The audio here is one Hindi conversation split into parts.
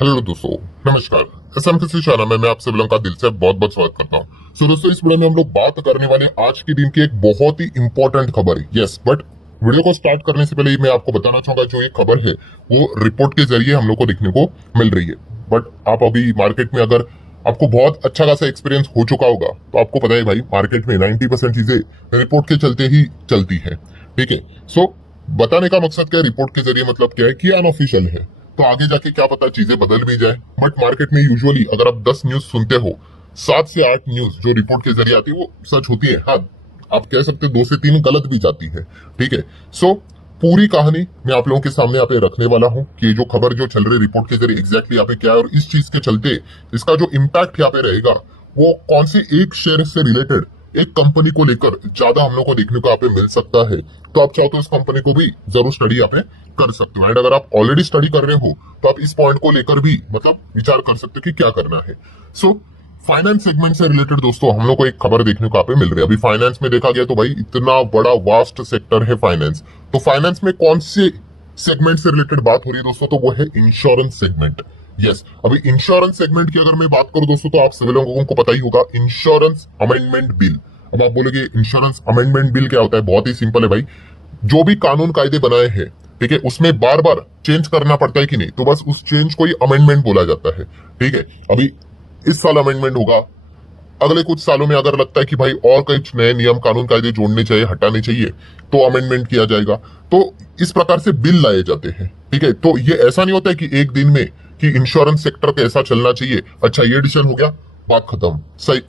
हेलो दोस्तों, नमस्कार। एसएमकेसी चैनल में मैं आपसे बिलोंग का दिल से बहुत बहुत स्वागत करता हूँ। सो दोस्तों, इस वीडियो में हम लोग बात करने वाले हैं आज के दिन की एक बहुत ही इंपॉर्टेंट खबर है। यस, बट वीडियो को स्टार्ट करने से पहले ही मैं आपको बताना चाहूंगा, जो ये खबर है वो रिपोर्ट के जरिए हम लोग को देखने को मिल रही है। बट आप अभी मार्केट में अगर आपको बहुत अच्छा खासा एक्सपीरियंस हो चुका होगा तो आपको पता है भाई, मार्केट में 90% चीजें रिपोर्ट के चलते ही चलती है। ठीक है। सो बताने का मकसद क्या है, रिपोर्ट के जरिए मतलब क्या है कि अनऑफिशियल है, तो आगे जाके क्या पता चीजें बदल भी जाए। बट मार्केट में यूजुअली अगर आप 10 न्यूज सुनते हो, 7 से 8 न्यूज जो रिपोर्ट के जरिए आती है वो सच होती है। हाँ, आप कह सकते हो 2 से 3 गलत भी जाती है। ठीक है। सो पूरी कहानी मैं आप लोगों के सामने यहाँ पे रखने वाला हूँ कि ये जो खबर जो चल रही है रिपोर्ट के जरिए एग्जैक्टली यहाँ पे क्या है, और इस चीज के चलते इसका जो इम्पैक्ट यहाँ पे रहेगा वो कौन से एक शेयर से रिलेटेड, एक कंपनी को लेकर ज्यादा हम लोग को देखने को यहाँ पे मिल सकता है। तो आप चाहो तो इस कंपनी को भी जरूर स्टडी यहाँ पे कर सकते हो। एंड अगर आप ऑलरेडी स्टडी कर रहे हो तो आप इस पॉइंट को लेकर भी मतलब विचार कर सकते हो कि क्या करना है। सो फाइनेंस सेगमेंट से रिलेटेड दोस्तों हम लोग को एक खबर देखने को यहाँ पे मिल रही है। अभी फाइनेंस में देखा गया तो भाई इतना बड़ा वास्ट सेक्टर है फाइनेंस। तो फाइनेंस में कौन से सेगमेंट से रिलेटेड बात हो रही है दोस्तों, तो वो है इंश्योरेंस सेगमेंट। यस, अभी इंश्योरेंस सेगमेंट की अगर मैं बात करूं दोस्तों, तो आप सभी लोगों को पता ही होगा इंश्योरेंस अमेंडमेंट बिल। अब आप बोलोगे इंश्योरेंस अमेंडमेंट बिल क्या होता है? बहुत ही सिंपल है भाई, जो भी कानून कायदे बनाए हैं, ठीक है, उसमें बार बार चेंज करना पड़ता है कि नहीं, तो बस उस चेंज को ही अमेंडमेंट बोला जाता है। ठीक है। अभी इस साल अमेंडमेंट होगा, अगले कुछ सालों में अगर लगता है कि भाई और कुछ नए नियम कानून कायदे जोड़ने चाहिए, हटाने चाहिए, तो अमेंडमेंट किया जाएगा। तो इस प्रकार से बिल लाए जाते हैं। ठीक है। तो ये ऐसा नहीं होता है कि एक दिन में कि इंश्योरेंस सेक्टर का ऐसा चलना चाहिए, अच्छा ये डिसीजन हो गया, बात खत्म,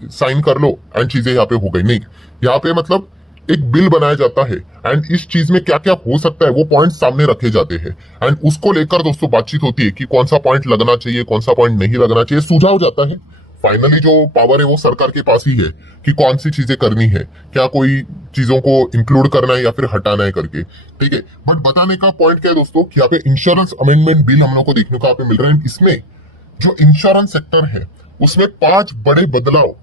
साइन कर लो एंड चीजें यहाँ पे हो गई। नहीं, यहाँ पे मतलब एक बिल बनाया जाता है एंड इस चीज में क्या क्या हो सकता है वो पॉइंट सामने रखे जाते हैं एंड उसको लेकर दोस्तों बातचीत होती है कि कौन सा पॉइंट लगना चाहिए, कौन सा पॉइंट नहीं लगना चाहिए, सुझाव जाता है। फाइनली जो पावर है वो सरकार के पास ही है कि कौन सी चीजें करनी है, क्या कोई चीजों को इंक्लूड करना है या फिर हटाना है करके। ठीक है। बट बताने का पॉइंट क्या है दोस्तों कि यहाँ पे इंश्योरेंस अमेंडमेंट बिल हम लोग को देखने को यहाँ पे मिल रहा है। इसमें जो इंश्योरेंस सेक्टर है उसमें 5 बड़े बदलाव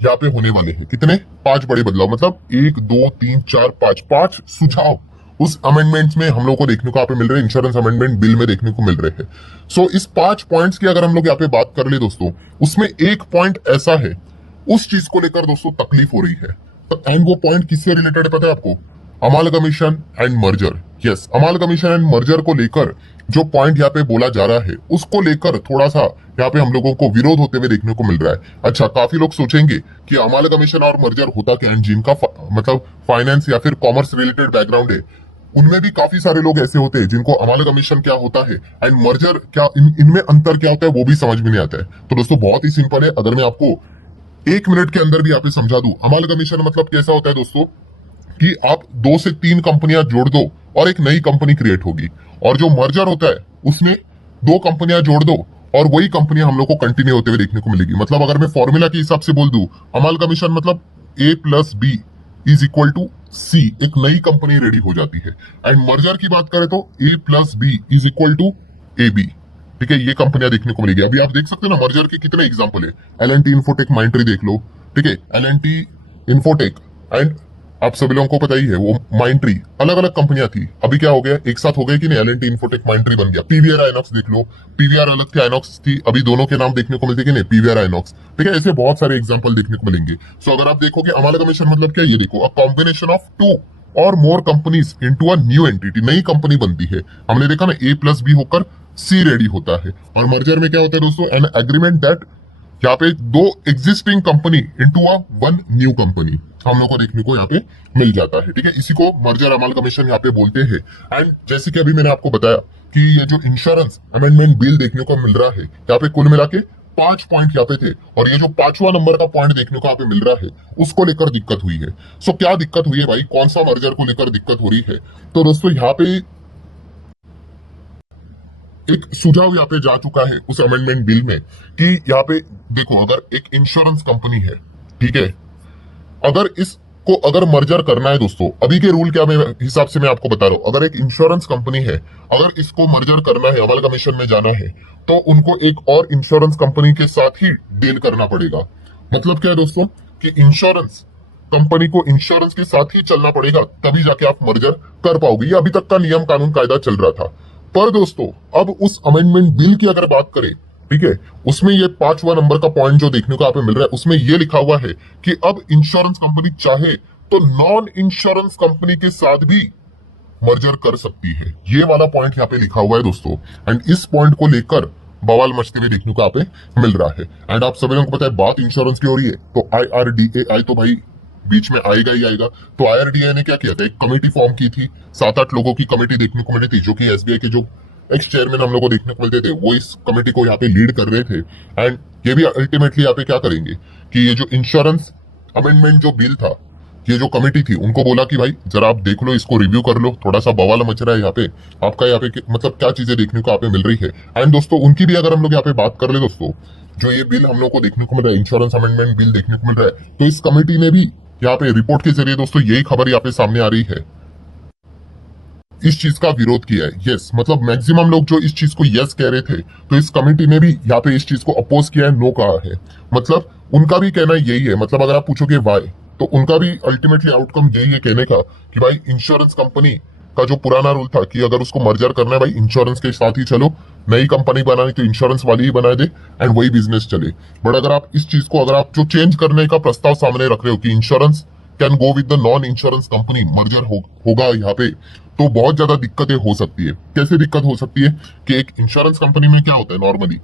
यहाँ पे होने वाले हैं। कितने? 5 बड़े बदलाव, मतलब 1 2 3 4 5 सुझाव उस अमेंडमेंट में हम लोग को देखने को यहाँ पे मिल रहे हैं, इंश्योरेंस अमेंडमेंट बिल में देखने को मिल रहे हैं। सो इस 5 पॉइंट्स की अगर हम लोग यहाँ पे बात कर ले दोस्तों, उसमें एक पॉइंट ऐसा है, उस चीज को लेकर दोस्तों तकलीफ हो रही है। एंड वो पॉइंट किससे रिलेटेड है पता है आपको? Amalgamation and merger. Yes, amalgamation and merger को लेकर जो पॉइंट यहाँ पे बोला जा रहा है उसको लेकर थोड़ा सा यहाँ पे हम लोगों को विरोध होते हुए देखने को मिल रहा है। अच्छा, काफी लोग सोचेंगे कि अमालगमेशन और मर्जर होता क्या है, जिनका मतलब फाइनेंस या फिर कॉमर्स रिलेटेड बैकग्राउंड है उनमें भी काफी सारे लोग ऐसे होते हैं जिनको अमालगमेशन क्या होता है एंड मर्जर क्या, इनमें अंतर क्या होता है वो भी समझ में नहीं आता है। तो दोस्तों बहुत ही सिंपल है, अगर मैं आपको 1 मिनट के अंदर भी यहाँ पे समझा दूं, अमालगमेशन मतलब कैसा होता है दोस्तों कि आप 2 से 3 कंपनियां जोड़ दो और एक नई कंपनी क्रिएट होगी। और जो मर्जर होता है उसमें 2 कंपनियां जोड़ दो और वही कंपनियां हम लोग को कंटिन्यू होते हुए देखने को मिलेगी। मतलब अगर मैं फॉर्मूला के हिसाब से बोल दूं, अमालगमेशन मतलब A+B is equal to C, एक नई कंपनी रेडी हो जाती है। एंड मर्जर की बात करें तो A+B is equal to AB। ठीक है, ये कंपनियां देखने को मिलेगी। अभी आप देख सकते हैं ना मर्जर के कितने एग्जांपल है। L&T इन्फोटेक माइंट्री देख लो। ठीक है, L&T इन्फोटेक एंड आप सभी लोगों को पता ही है वो माइंट्री, अलग अलग कंपनियां थी, अभी क्या हो गया, एक साथ हो गए कि नहीं, L&T इन्फोटेक माइंट्री बन गया। पीवीआर आइनॉक्स देख लो, पीवीआर अलग थी, आइनॉक्स थी, अभी दोनों के नाम देखने को मिलते कि नहीं, पीवीआर आइनॉक्स। ठीक है, ऐसे बहुत सारे एग्जांपल देखने को मिलेंगे। सो अगर आप देखोगे अमालगमेशन मतलब क्या, ये देखो, अ कॉम्बिनेशन ऑफ 2 और मोर companies into a new entity, नई कंपनी बनती है। हमने देखा ना A+B होकर C रेडी होता है। और मर्जर में क्या होता है दोस्तों, एन एग्रीमेंट दैट, यहाँ पे 2 existing company into a 1 new company हम लोग को देखने को यहाँ पे मिल जाता है। ठीक है, इसी को मर्जर अमालगमेशन यहाँ पे बोलते हैं। एंड जैसे कि अभी मैंने आपको बताया कि ये जो इंश्योरेंस अमेंडमेंट बिल देखने को मिल रहा है, यहाँ पे कुल मिला के 5 पॉइंट यहाँ पे थे, और ये जो 5वां नंबर का पॉइंट देखने को यहाँ पे मिल रहा है उसको लेकर दिक्कत हुई है। सो क्या दिक्कत हुई है भाई, कौन सा मर्जर को लेकर दिक्कत हो रही है? तो दोस्तों यहाँ पे एक सुझाव यहाँ पे जा चुका है उस अमेंडमेंट बिल में कि यहाँ पे देखो, अगर एक इंश्योरेंस कंपनी है, ठीक है, अगर इसको अगर मर्जर करना है दोस्तों, अभी के रूल क्या मैं हिसाब से मैं आपको बता रहा हूं, अगर एक इंश्योरेंस कंपनी है, अगर इसको मर्जर करना है, अमालगमेशन में जाना है, तो उनको एक और इंश्योरेंस कंपनी के साथ ही डील करना पड़ेगा। मतलब क्या है दोस्तों कि इंश्योरेंस कंपनी को इंश्योरेंस के साथ ही चलना पड़ेगा, तभी जाके आप मर्जर कर पाओगे। ये अभी तक का नियम कानून कायदा चल रहा था। पर दोस्तों अब उस अमेंडमेंट बिल की अगर बात करें, ठीक है, उसमें ये 5वां नंबर का पॉइंट जो देखने को यहाँ पे मिल रहा है, उसमें ये लिखा हुआ है कि अब इंश्योरेंस कंपनी चाहे तो नॉन इंश्योरेंस कंपनी के साथ भी मर्जर कर सकती है। ये वाला पॉइंट यहाँ पे लिखा हुआ है दोस्तों, एंड इस पॉइंट को लेकर बवाल मचते हुए देखने को यहाँ पे मिल रहा है। एंड आप सभी लोगों को पता है बात इंश्योरेंस की हो रही है, तो IRDAI तो भाई बीच में आएगा ही आएगा। तो IRDAI ने क्या किया था, एक कमेटी फॉर्म की थी, 7-8 लोगों की कमेटी देखने को मिली थी, जो कि SBI के जो एक्स चेयरमैन हम लोग को देखने को मिलते थे, वो इस कमेटी को यहाँ पे लीड कर रहे थे। एंड ये भी अल्टीमेटली यहाँ पे क्या करेंगे कि ये जो इंश्योरेंस अमेंडमेंट जो बिल था, ये जो कमेटी थी, उनको बोला कि भाई जरा आप देख लो, इसको रिव्यू कर लो, थोड़ा सा बवाल मच रहा है यहाँ पे आपका, यहाँ पे मतलब क्या चीजें देखने को यहाँ पे मिल रही है। एंड दोस्तों उनकी भी अगर हम लोग यहाँ पे बात कर ले दोस्तों, जो ये बिल हम लोग को देखने को मिल रहा है, इंश्योरेंस अमेंडमेंट बिल देखने को मिल रहा है, तो इस कमेटी ने भी यहाँ पे रिपोर्ट के जरिए दोस्तों यही खबर यहाँ पे सामने आ रही है, इस चीज का विरोध किया है। यस, मतलब मैक्सिमम लोग जो इस चीज को यस कह रहे थे, तो इस कमेटी ने भी यहाँ पे इस चीज को अपोज किया है, नो कहा है। मतलब उनका भी कहना यही है, मतलब अगर आप पूछोगे वाई, तो उनका भी अल्टीमेटली आउटकम यही है कहने का कि भाई इंश्योरेंस कंपनी का जो पुराना रूल था कि अगर उसको मर्जर करना है भाई इंश्योरेंस के साथ ही चलो, नई कंपनी बनानी तो इंश्योरेंस वाली ही बना दे एंड वही बिजनेस चले। बट अगर आप इस चीज को, अगर आप जो चेंज करने का प्रस्ताव सामने रख रहे हो कि insurance can go with the non insurance company, merger होगा यहाँ पे, तो बहुत ज्यादा दिक्कतें हो सकती है। कैसे दिक्कत हो सकती है कि एक इंश्योरेंस कंपनी में क्या होता है नॉर्मली,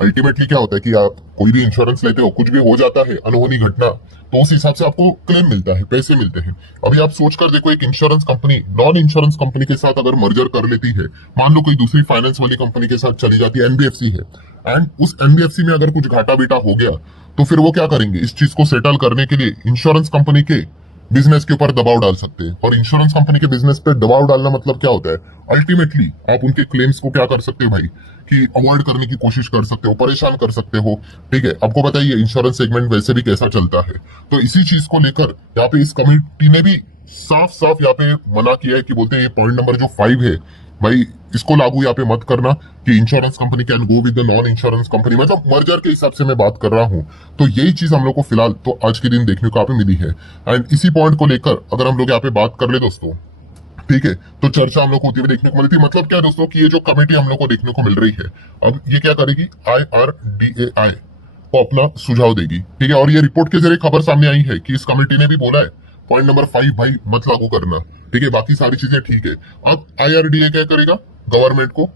अल्टीमेटली क्या होता है कि आप कोई भी इंश्योरेंस लेते हो, कुछ भी हो जाता है अनहोनी घटना, तो उस हिसाब से आपको क्लेम मिलता है, पैसे मिलते हैं। अभी आप सोच कर देखो, एक insurance company non insurance company के साथ अगर मर्जर कर लेती है, मान लो कोई दूसरी फाइनेंस वाली कंपनी के साथ चली जाती है, NBFC है, एंड उस NBFC में अगर कुछ घाटा बेटा हो गया, तो फिर वो क्या करेंगे, इस चीज को सेटल करने के लिए इंश्योरेंस कंपनी के बिजनेस के ऊपर दबाव डाल सकते हैं। और इंश्योरेंस कंपनी के बिजनेस पे दबाव डालना मतलब क्या होता है, अल्टीमेटली आप उनके क्लेम्स को क्या कर सकते हो भाई, कि अवॉइड करने की कोशिश कर सकते हो, परेशान कर सकते हो। ठीक है, आपको बताइए इंश्योरेंस सेगमेंट वैसे भी कैसा चलता है। तो इसी चीज को लेकर यहाँ पे इस कमेटी ने भी साफ साफ यहाँ पे मना किया है कि बोलते हैं ये पॉइंट नंबर जो 5 है भाई, इसको लागू यहाँ पे मत करना कि insurance company can go with the non insurance company, मतलब मर्जर के हिसाब से मैं बात कर रहा हूँ। तो यही चीज हम लोग को फिलहाल तो आज के दिन देखने को यहाँ पे मिली है। एंड इसी पॉइंट को लेकर अगर हम लोग यहाँ पे बात कर ले दोस्तों, ठीक है, तो चर्चा हम लोग को होती हुई देखने को मिली थी। मतलब क्या दोस्तों कि ये जो कमेटी हम लोग को देखने को मिल रही है, अब ये क्या करेगी, IRDAI को अपना सुझाव देगी। ठीक है, और ये रिपोर्ट के जरिए खबर सामने आई है कि इस कमेटी ने भी बोला है पॉइंट नंबर 5 भाई मत लागू करना। ठीक है, बाकी सारी चीजें ठीक है। अब IRDAI क्या करेगा, गवर्नमेंट को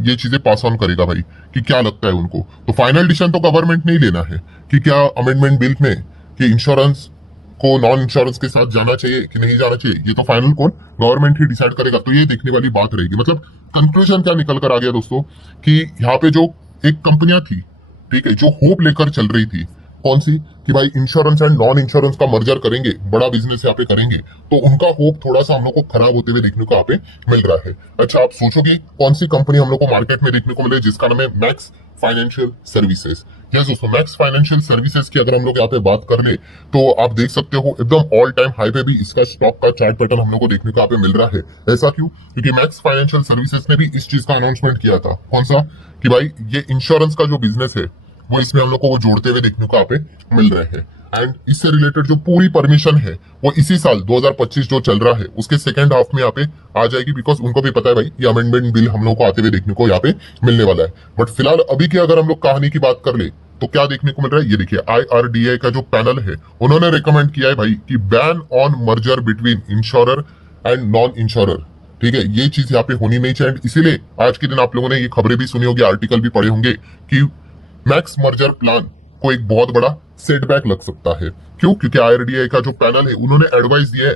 ये चीजें पास ऑन करेगा भाई, कि क्या लगता है उनको। तो फाइनल डिसीजन तो गवर्नमेंट ने ही लेना है कि क्या अमेंडमेंट बिल में कि इंश्योरेंस को नॉन इंश्योरेंस के साथ जाना चाहिए कि नहीं जाना चाहिए, ये तो फाइनल कौन, गवर्नमेंट ही डिसाइड करेगा। तो ये देखने वाली बात रहेगी। मतलब कंक्लूजन क्या निकल कर आ गया दोस्तों कि यहाँ पे जो एक कंपनियां थी, ठीक है, जो होप लेकर चल रही थी, कौन सी, कि भाई इंश्योरेंस एंड नॉन इंश्योरेंस का मर्जर करेंगे, बड़ा बिजनेस यहाँ पे करेंगे, तो उनका होप थोड़ा सा हम लोग को खराब होते हुए देखने को यहाँ पे मिल रहा है। अच्छा, आप सोचोगे कौन सी कंपनी हम लोग को मार्केट में देखने को मिले जिसका नाम है मैक्स फाइनेंशियल सर्विसेज। यस दोस्तों, मैक्स फाइनेंशियल सर्विसेज की अगर हम लोग यहाँ पे बात कर ले, तो आप देख सकते हो एकदम ऑल टाइम हाई पे भी इसका स्टॉक का चार्ट पैटर्न हम लोग को देखने को यहाँ पे मिल रहा है। ऐसा क्यों, क्योंकि मैक्स फाइनेंशियल सर्विसेज ने भी इस चीज का अनाउंसमेंट किया था, कौन सा, कि भाई ये इंश्योरेंस का जो बिजनेस है वो इसमें हम लोग को वो जोड़ते हुए देखने को यहाँ पे मिल रहे हैं। एंड इससे रिलेटेड जो पूरी परमिशन है वो इसी साल 2025 जो चल रहा है उसके सेकेंड हाफ में यहाँ पे आ जाएगी, बिकॉज उनको भी पता है भाई ये अमेंडमेंट बिल हम लोग को आते हुए देखने को यहाँ पे मिलने वाला है। बट फिलहाल अभी की अगर हम लोग कहानी की बात कर ले, तो क्या देखने को मिल रहा है, ये देखिए IRDAI का जो पैनल है उन्होंने रिकमेंड किया है भाई कि ban on merger between insurer and non insurer. ठीक है, ये चीज यहाँ पे होनी नहीं चाहिए। इसीलिए आज के दिन आप लोगों ने ये खबरें भी सुनी होगी, आर्टिकल भी पढ़े होंगे कि मैक्स मर्जर प्लान को एक बहुत बड़ा सेटबैक लग सकता है। क्यों, क्योंकि IRDAI का जो पैनल है उन्होंने एडवाइस दिया है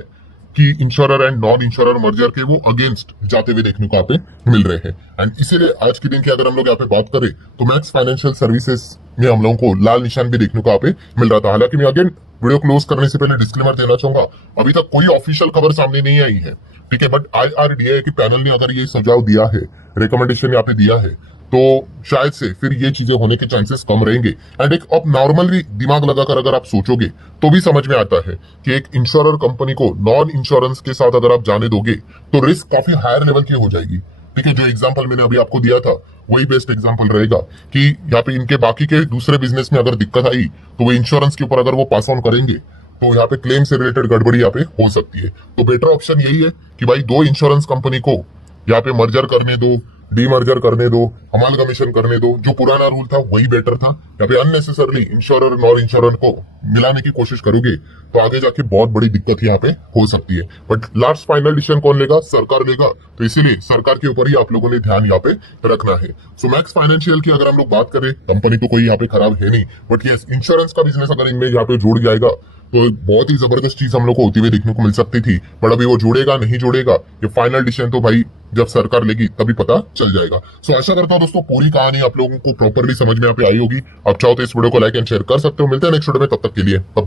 कि insurer and non insurer merger के वो अगेंस्ट जाते हुए देखने को यहाँ पे मिल रहे हैं। एंड इसीलिए आज के दिन की अगर हम लोग यहाँ पे बात करें तो मैक्स फाइनेंशियल सर्विसेज में हम लोगों को लाल निशान भी देखने को यहाँ पे मिल रहा था। हालांकि मैं अगेन वीडियो क्लोज करने से पहले डिस्क्लेमर देना चाहूंगा, अभी तक कोई ऑफिशियल खबर सामने नहीं आई है, ठीक है, बट IRDAI के पैनल ने अगर ये सुझाव दिया है, रिकमेंडेशन यहाँ पे दिया है, तो शायद से फिर ये चीजें होने के चांसेस कम रहेंगे। एंड एक अब नॉर्मली दिमाग लगाकर अगर आप सोचोगे तो भी समझ में आता है कि एक इंश्योरर कंपनी को नॉन इंश्योरेंस के साथ अगर आप जाने दोगे तो रिस्क काफी हायर लेवल की हो जाएगी। ठीक है, जो एग्जांपल मैंने अभी आपको दिया था वही बेस्ट एग्जांपल रहेगा कि यहाँ पे इनके बाकी के दूसरे बिजनेस में अगर दिक्कत आई तो वो इंश्योरेंस के ऊपर अगर वो पास ऑन करेंगे तो यहाँ पे क्लेम से रिलेटेड गड़बड़ी यहाँ पे हो सकती है। तो बेटर ऑप्शन यही है कि भाई दो इंश्योरेंस कंपनी को यहाँ पे मर्जर करने दो, डीमर्जर करने दो, अमालगमेशन करने दो, जो पुराना रूल था वही बेटर था। या फिर अननेसेसरली इंश्योरर और नॉन इंश्योरर को मिलाने की कोशिश करोगे तो आगे जाके बहुत बड़ी दिक्कत यहाँ पे हो सकती है। बट लास्ट फाइनल डिसीजन कौन लेगा? सरकार लेगा। तो इसीलिए सरकार के ऊपर ही आप लोगों ने ध्यान यहाँ पे रखना है। सो मैक्स फाइनेंशियल की अगर हम लोग बात करें, कंपनी तो कोई यहाँ पे खराब है नहीं, बट यस इंश्योरेंस का बिजनेस अगर इनमें यहाँ पे जुड़ जाएगा तो बहुत ही जबरदस्त चीज हम लोग को होती हुई देखने को मिल सकती थी। बट अभी वो जुड़ेगा नहीं जुड़ेगा, ये फाइनल डिसीजन तो भाई जब सरकार लेगी तभी पता चल जाएगा। सो आशा करता हूँ दोस्तों पूरी कहानी आप लोगों को प्रॉपरली समझ में यहाँ पे आई होगी। आप चाहो तो इस वीडियो को लाइक एंड शेयर कर सकते हो। मिलते हैं नेक्स्ट वीडियो में, तब तक के लिए बाय।